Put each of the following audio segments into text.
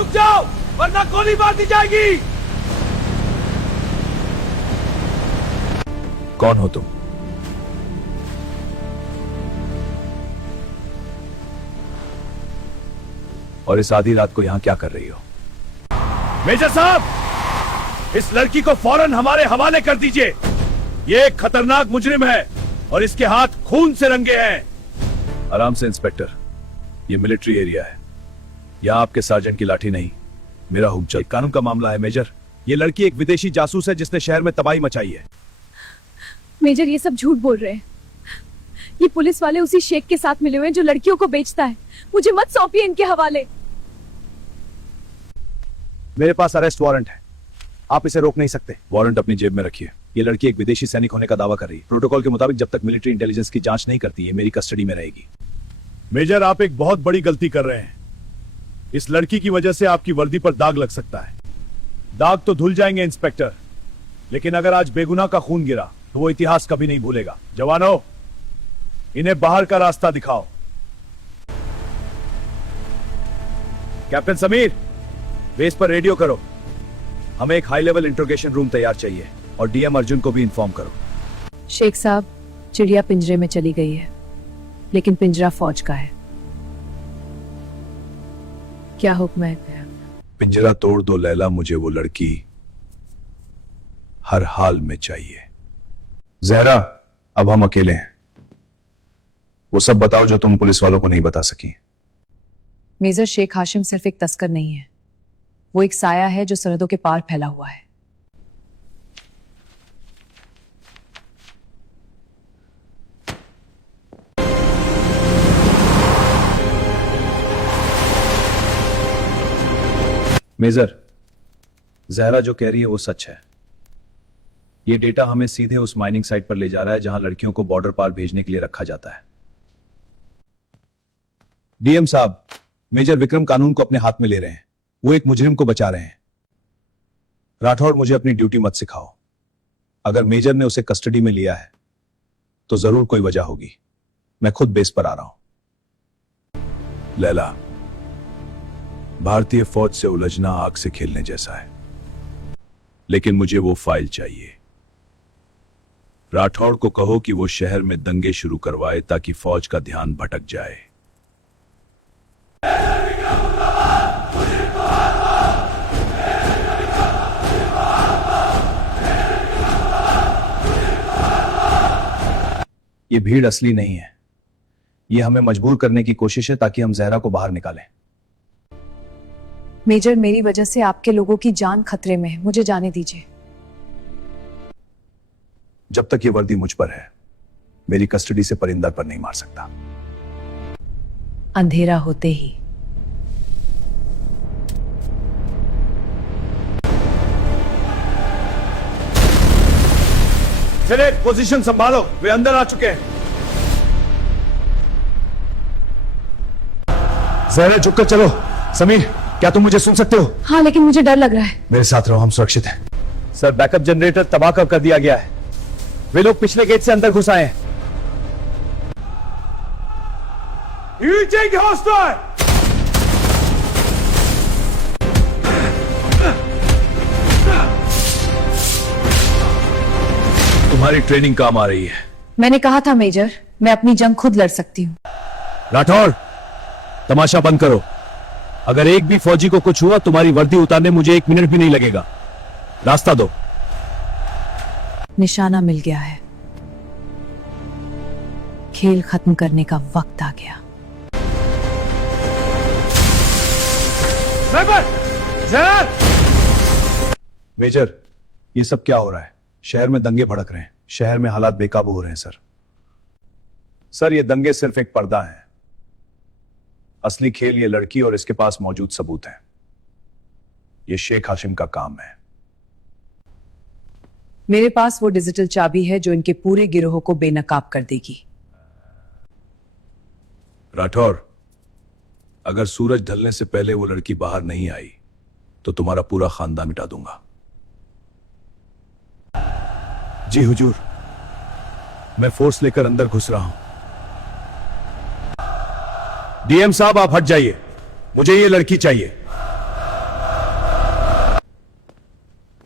रुक जाओ वरना गोली मार दी जाएगी। कौन हो तुम? और इस आधी रात को यहां क्या कर रही हो? मेजर साहब, इस लड़की को फौरन हमारे हवाले कर दीजिए। ये एक खतरनाक मुजरिम है और इसके हाथ खून से रंगे हैं। आराम से इंस्पेक्टर, ये मिलिट्री एरिया है, यहां आपके सार्जेंट की लाठी नहीं, मेरा हुक्म चल। कानून का मामला है मेजर। ये लड़की एक विदेशी जासूस है जिसने शहर में तबाही मचाई है। मेजर, ये सब झूठ बोल रहे हैं। ये पुलिस वाले उसी शेख के साथ मिले हुए हैं जो लड़कियों को बेचता है। मुझे मत सौंपिए इनके हवाले। मेरे पास अरेस्ट वारंट है, आप इसे रोक नहीं सकते। वारंट अपनी जेब में रखिए। ये लड़की एक विदेशी सैनिक होने का दावा कर रही है। प्रोटोकॉल के मुताबिक जब तक मिलिट्री इंटेलिजेंस की जांच नहीं करती है मेरी कस्टडी में रहेगी। मेजर, आप एक बहुत बड़ी गलती कर रहे हैं। इस लड़की की वजह से आपकी वर्दी पर दाग लग सकता है। दाग तो धुल जाएंगे इंस्पेक्टर, लेकिन अगर आज बेगुनाह का खून गिरा तो वो इतिहास कभी नहीं भूलेगा। जवानों, इन्हें बाहर का रास्ता दिखाओ। कैप्टन समीर, बेस पर रेडियो करो, हमें एक हाई लेवल इंट्रोगेशन रूम तैयार चाहिए और डीएम अर्जुन को भी इन्फॉर्म करो। शेख साहब, चिड़िया पिंजरे में चली गई है, लेकिन पिंजरा फौज का है। क्या हुक्म है? पिंजरा तोड़ दो लैला, मुझे वो लड़की हर हाल में चाहिए। जहरा, अब हम अकेले हैं, वो सब बताओ जो तुम पुलिस वालों को नहीं बता सकी। मेजर, शेख हाशिम सिर्फ एक तस्कर नहीं है, वो एक साया है जो सरहदों के पार फैला हुआ है। मेजर, जहरा जो कह रही है वो सच है। ये डेटा हमें सीधे उस माइनिंग साइट पर ले जा रहा है जहां लड़कियों को बॉर्डर पार भेजने के लिए रखा जाता है। डीएम साहब, मेजर विक्रम कानून को अपने हाथ में ले रहे हैं, वो एक मुजरिम को बचा रहे हैं। राठौड़, मुझे अपनी ड्यूटी मत सिखाओ। अगर मेजर ने उसे कस्टडी में लिया है तो जरूर कोई वजह होगी। मैं खुद बेस पर आ रहा हूं। लैला, भारतीय फौज से उलझना आग से खेलने जैसा है, लेकिन मुझे वो फाइल चाहिए। राठौड़ को कहो कि वो शहर में दंगे शुरू करवाए ताकि फौज का ध्यान भटक जाए। ये भीड़ असली नहीं है, ये हमें मजबूर करने की कोशिश है ताकि हम जहरा को बाहर निकालें। मेजर, मेरी वजह से आपके लोगों की जान खतरे में है, मुझे जाने दीजिए। जब तक ये वर्दी मुझ पर है, मेरी कस्टडी से परिंदर पर नहीं मार सकता। अंधेरा होते ही चले, पोजीशन संभालो, वे अंदर आ चुके हैं। जहरा, झुककर चलो। समीर, क्या तुम मुझे सुन सकते हो? हाँ, लेकिन मुझे डर लग रहा है। मेरे साथ रहो, हम सुरक्षित हैं। सर, बैकअप जनरेटर तबाह कर दिया गया है। वे लोग पिछले गेट से अंदर घुस आए हैं। तुम्हारी ट्रेनिंग काम आ रही है। मैंने कहा था मेजर, मैं अपनी जंग खुद लड़ सकती हूँ। राठौड़, तमाशा बंद करो। अगर एक भी फौजी को कुछ हुआ, तुम्हारी वर्दी उतारने मुझे 1 मिनट भी नहीं लगेगा। रास्ता दो। निशाना मिल गया है, खेल खत्म करने का वक्त आ गया। मेजर, ये सब क्या हो रहा है? शहर में दंगे भड़क रहे हैं, शहर में हालात बेकाबू हो रहे हैं। सर, ये दंगे सिर्फ एक पर्दा है। असली खेल ये लड़की और इसके पास मौजूद सबूत हैं। ये शेख हाशिम का काम है। मेरे पास वो डिजिटल चाबी है जो इनके पूरे गिरोह को बेनकाब कर देगी। राठौर, अगर सूरज ढलने से पहले वो लड़की बाहर नहीं आई तो तुम्हारा पूरा खानदान मिटा दूंगा। जी हुजूर, मैं फोर्स लेकर अंदर घुस रहा हूं। डीएम साहब, आप हट जाइए, मुझे ये लड़की चाहिए।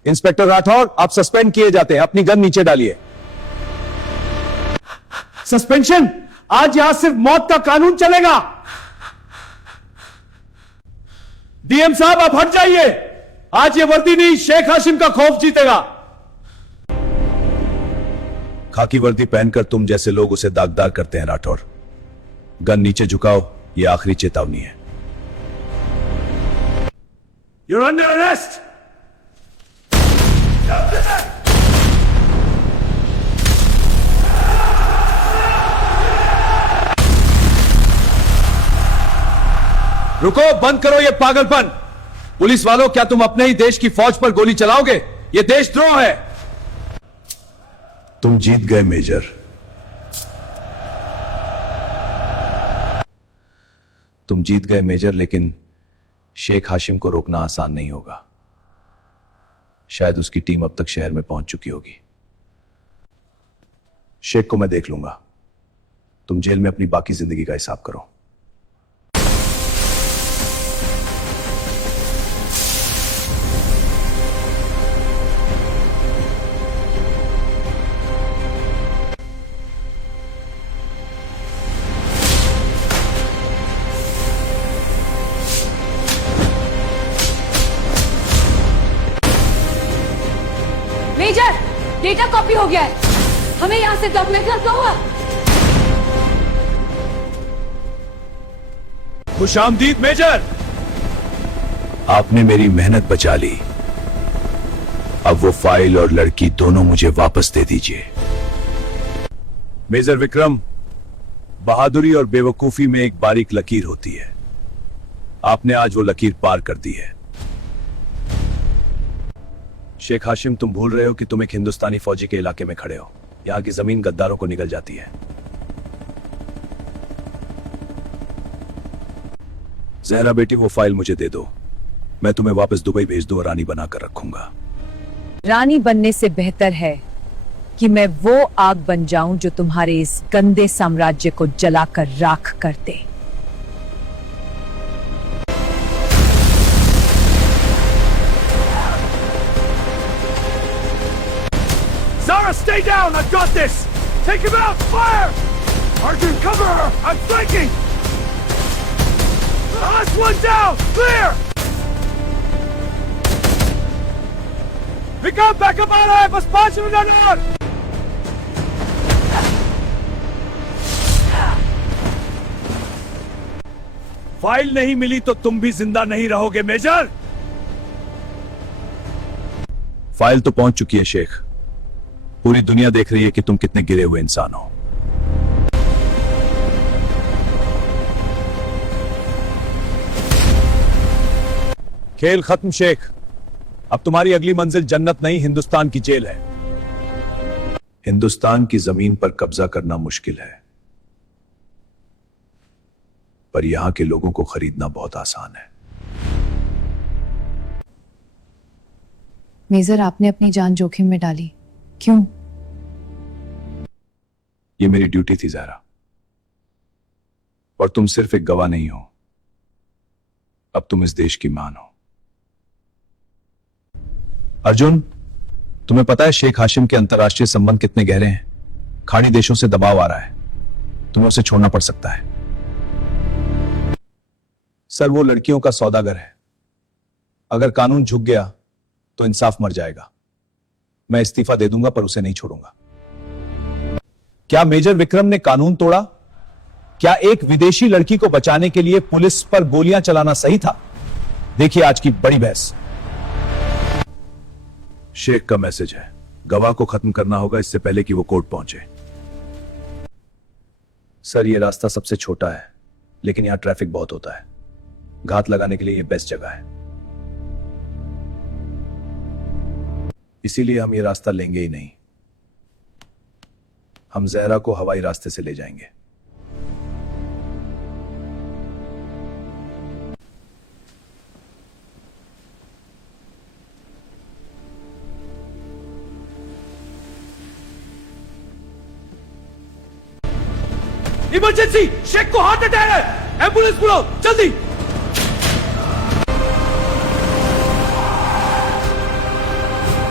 इंस्पेक्टर राठौर, आप सस्पेंड किए जाते हैं। अपनी गन नीचे डालिए। सस्पेंशन? आज यहां सिर्फ मौत का कानून चलेगा। डीएम साहब, आप हट जाइए। आज ये वर्दी नहीं, शेख हाशिम का खौफ जीतेगा। खाकी वर्दी पहनकर तुम जैसे लोग उसे दागदार करते हैं राठौर। गन नीचे झुकाओ, यह आखिरी चेतावनी है। You're under arrest! रुको, बंद करो ये पागलपन। पुलिस वालों, क्या तुम अपने ही देश की फौज पर गोली चलाओगे? ये देशद्रोह है। तुम जीत गए मेजर। तुम जीत गए मेजर, लेकिन शेख हाशिम को रोकना आसान नहीं होगा। शायद उसकी टीम अब तक शहर में पहुंच चुकी होगी। शेख को मैं देख लूंगा। तुम जेल में अपनी बाकी जिंदगी का हिसाब करो। मेजर, डेटा कॉपी हो गया है। हमें यहां से डॉक्यूमेंट करना होगा। खुशामदीद मेजर। आपने मेरी मेहनत बचा ली। अब वो फाइल और लड़की दोनों मुझे वापस दे दीजिए। मेजर विक्रम, बहादुरी और बेवकूफी में एक बारीक लकीर होती है। आपने आज वो लकीर पार कर दी है। शेख हाशिम, तुम भूल रहे हो कि तुम एक हिंदुस्तानी फौजी के इलाके में खड़े हो। यहां की जमीन गद्दारों को निगल जाती है। जहरा बेटी, वो फाइल मुझे दे दो। मैं तुम्हें वापस दुबई भेज दूं और रानी बनाकर रखूंगा। रानी बनने से बेहतर है कि मैं वो आग बन जाऊं जो तुम्हारे इस गंदे साम्राज्य को जलाकर राख कर दे। Zara, stay down! I've got this! Take him out! Fire! Arjun, cover her! I'm flanking! Last one down! Clear! Vikram, backup आ रहा है! बस 5 मिनट और! फाइल नहीं मिली तो तुम भी जिंदा नहीं रहोगे मेजर। फाइल तो पहुंच चुकी है शेख। पूरी दुनिया देख रही है कि तुम कितने गिरे हुए इंसान हो। खेल खत्म शेख। अब तुम्हारी अगली मंजिल जन्नत नहीं, हिंदुस्तान की जेल है। हिंदुस्तान की जमीन पर कब्जा करना मुश्किल है, पर यहां के लोगों को खरीदना बहुत आसान है। मेजर, आपने अपनी जान जोखिम में डाली, क्यों? ये मेरी ड्यूटी थी ज़हरा, और तुम सिर्फ एक गवाह नहीं हो, अब तुम इस देश की मान हो। अर्जुन, तुम्हें पता है शेख हाशिम के अंतर्राष्ट्रीय संबंध कितने गहरे हैं? खाड़ी देशों से दबाव आ रहा है, तुम्हें उसे छोड़ना पड़ सकता है। सर, वो लड़कियों का सौदागर है। अगर कानून झुक गया तो इंसाफ मर जाएगा। मैं इस्तीफा दे दूंगा, पर उसे नहीं छोड़ूंगा। क्या मेजर विक्रम ने कानून तोड़ा? क्या एक विदेशी लड़की को बचाने के लिए पुलिस पर गोलियां चलाना सही था? देखिए आज की बड़ी बहस। शेख का मैसेज है, गवाह को खत्म करना होगा इससे पहले कि वो कोर्ट पहुंचे। सर, ये रास्ता सबसे छोटा है, लेकिन यहां ट्रैफिक बहुत होता है। घात लगाने के लिए ये बेस्ट जगह है, इसीलिए हम ये रास्ता लेंगे ही नहीं। हम जहरा को हवाई रास्ते से ले जाएंगे। इमरजेंसी! शेख को हार्ट अटैक है! एम्बुलेंस बुलाओ जल्दी!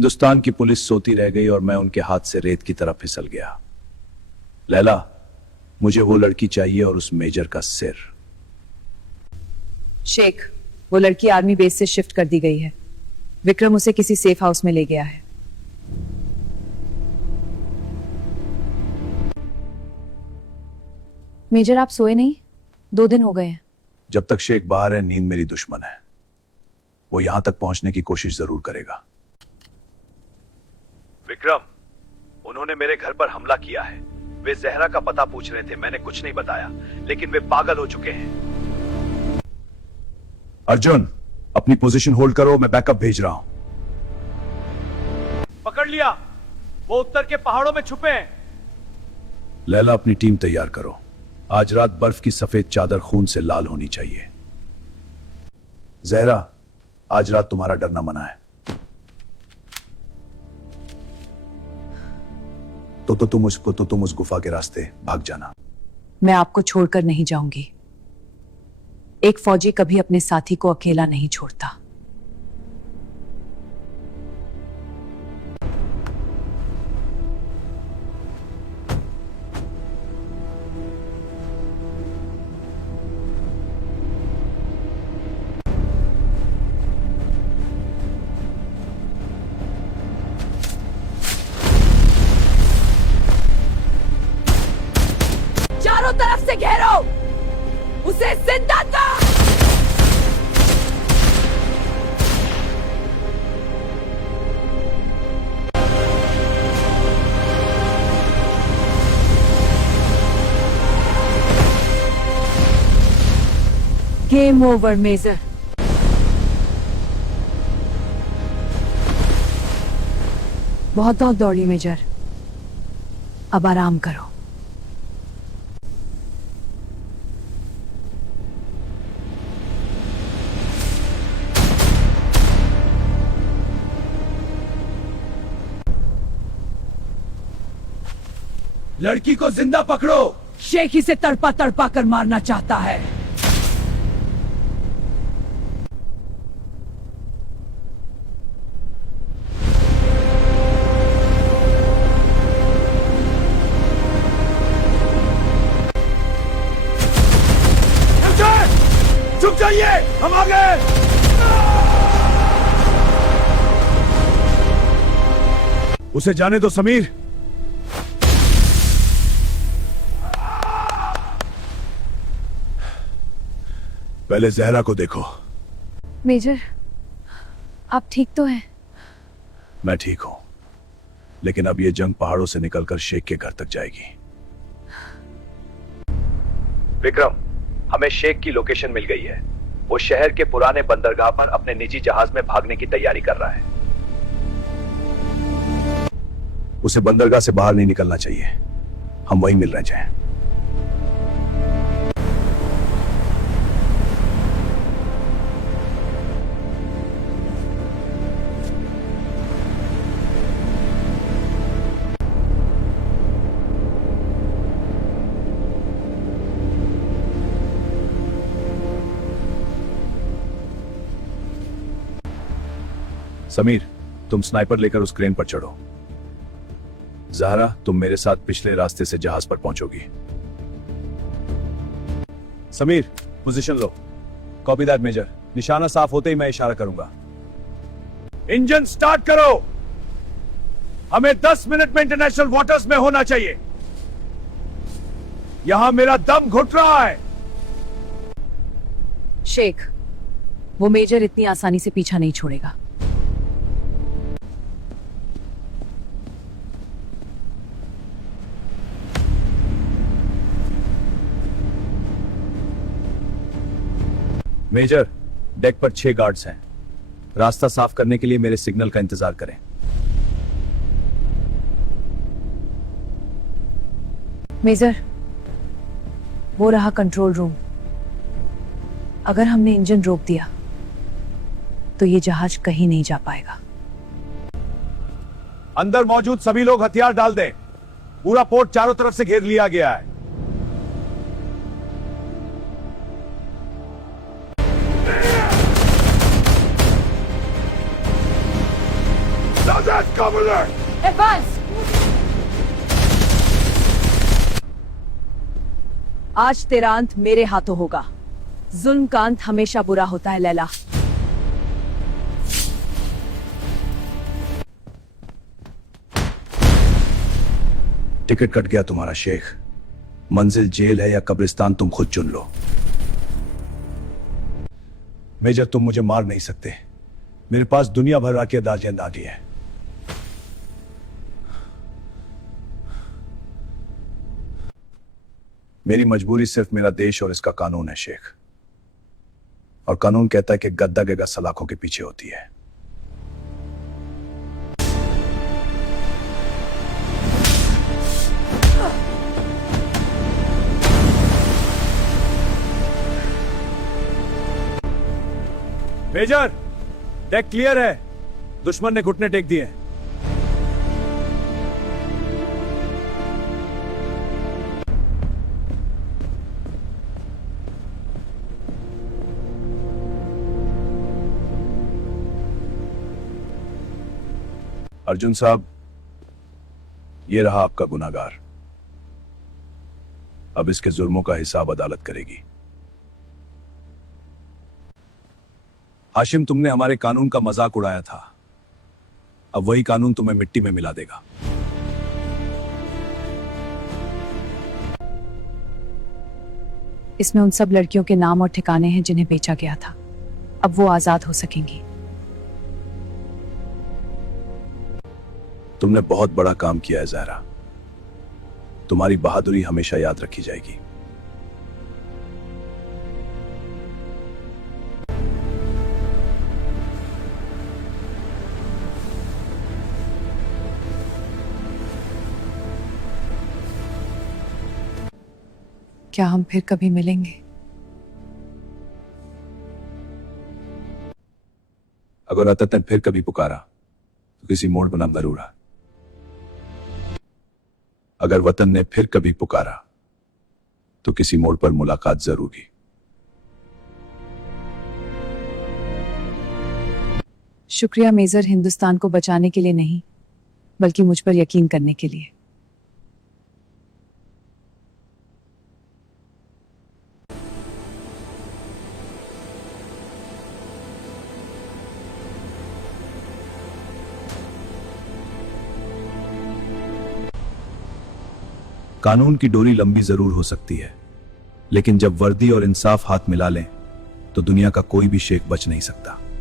हिंदुस्तान की पुलिस सोती रह गई और मैं उनके हाथ से रेत की तरफ फिसल गया। लैला, मुझे वो लड़की चाहिए और उस मेजर का सिर। शेख, वो लड़की आर्मी बेस से शिफ्ट कर दी गई है। विक्रम उसे किसी सेफ हाउस में ले गया है। मेजर आप सोए नहीं? 2 दिन हो गए हैं। जब तक शेख बाहर है, नींद मेरी दुश्मन है। वो यहां तक पहुंचने की कोशिश जरूर करेगा। विक्रम, उन्होंने मेरे घर पर हमला किया है। वे जहरा का पता पूछ रहे थे, मैंने कुछ नहीं बताया, लेकिन वे पागल हो चुके हैं। अर्जुन, अपनी पोजीशन होल्ड करो, मैं बैकअप भेज रहा हूं। पकड़ लिया, वो उत्तर के पहाड़ों में छुपे हैं। लैला, अपनी टीम तैयार करो। आज रात बर्फ की सफेद चादर खून से लाल होनी चाहिए। जहरा, आज रात तुम्हारा डरना मना है। तो तुम उस गुफा के रास्ते भाग जाना। मैं आपको छोड़कर नहीं जाऊंगी। एक फौजी कभी अपने साथी को अकेला नहीं छोड़ता। चारों तरफ से घेरो, उसे जिंदा कर। Game over major. बहुत बहुत दौड़ी मेजर, अब आराम करो। लड़की को जिंदा पकड़ो। शेख इसे तड़पा तड़पा कर मारना चाहता है। चुप जाइए, हम आ गए। उसे जाने दो समीर। पहले जहरा को देखो। मेजर, आप ठीक तो हैं? मैं ठीक हूं, लेकिन अब ये जंग पहाड़ों से निकलकर शेख के घर तक जाएगी। विक्रम, हमें शेख की लोकेशन मिल गई है। वो शहर के पुराने बंदरगाह पर अपने निजी जहाज में भागने की तैयारी कर रहा है। उसे बंदरगाह से बाहर नहीं निकलना चाहिए। हम वहीं मिल रहे हैं। समीर, तुम स्नाइपर लेकर उस क्रेन पर चढ़ो। ज़हरा, तुम मेरे साथ पिछले रास्ते से जहाज पर पहुंचोगी। Sameer, position low. Copy that major. निशाना साफ होते ही मैं इशारा करूंगा। इंजन स्टार्ट करो। हमें 10 मिनट में इंटरनेशनल वाटर्स में होना चाहिए। यहां मेरा दम घुट रहा है। शेख, वो मेजर इतनी आसानी से पीछा नहीं छोड़ेगा। मेजर, डेक पर 6 गार्ड्स हैं। रास्ता साफ करने के लिए मेरे सिग्नल का इंतजार करें। मेजर, वो रहा कंट्रोल रूम। अगर हमने इंजन रोक दिया तो ये जहाज कहीं नहीं जा पाएगा। अंदर मौजूद सभी लोग हथियार डाल दें। पूरा पोर्ट चारों तरफ से घेर लिया गया है। एडवांस। आज तेरा अंत मेरे हाथों होगा। जुल्म का अंत हमेशा बुरा होता है लैला। टिकट कट गया तुम्हारा शेख। मंजिल जेल है या कब्रिस्तान तुम खुद चुन लो। मेजर तुम मुझे मार नहीं सकते। मेरे पास दुनिया भर की दादी है। मेरी मजबूरी सिर्फ मेरा देश और इसका कानून है शेख। और कानून कहता है कि गद्दा के सलाखों के पीछे होती है। मेजर, डेक क्लियर है। दुश्मन ने घुटने टेक दिए। अर्जुन साहब, ये रहा आपका गुनाहगार। अब इसके जुर्मों का हिसाब अदालत करेगी। हाशिम, तुमने हमारे कानून का मजाक उड़ाया था। अब वही कानून तुम्हें मिट्टी में मिला देगा। इसमें उन सब लड़कियों के नाम और ठिकाने हैं जिन्हें बेचा गया था। अब वो आजाद हो सकेंगी। तुमने बहुत बड़ा काम किया है ज़हरा। तुम्हारी बहादुरी हमेशा याद रखी जाएगी। क्या हम फिर कभी मिलेंगे? अगर अतत ने फिर कभी पुकारा तो किसी मोड़ पर नाम जरूर है। अगर वतन ने फिर कभी पुकारा तो किसी मोड़ पर मुलाकात जरूर की। शुक्रिया मेजर, हिंदुस्तान को बचाने के लिए नहीं बल्कि मुझ पर यकीन करने के लिए। कानून की डोरी लंबी जरूर हो सकती है, लेकिन जब वर्दी और इंसाफ हाथ मिला लें तो दुनिया का कोई भी शेख बच नहीं सकता।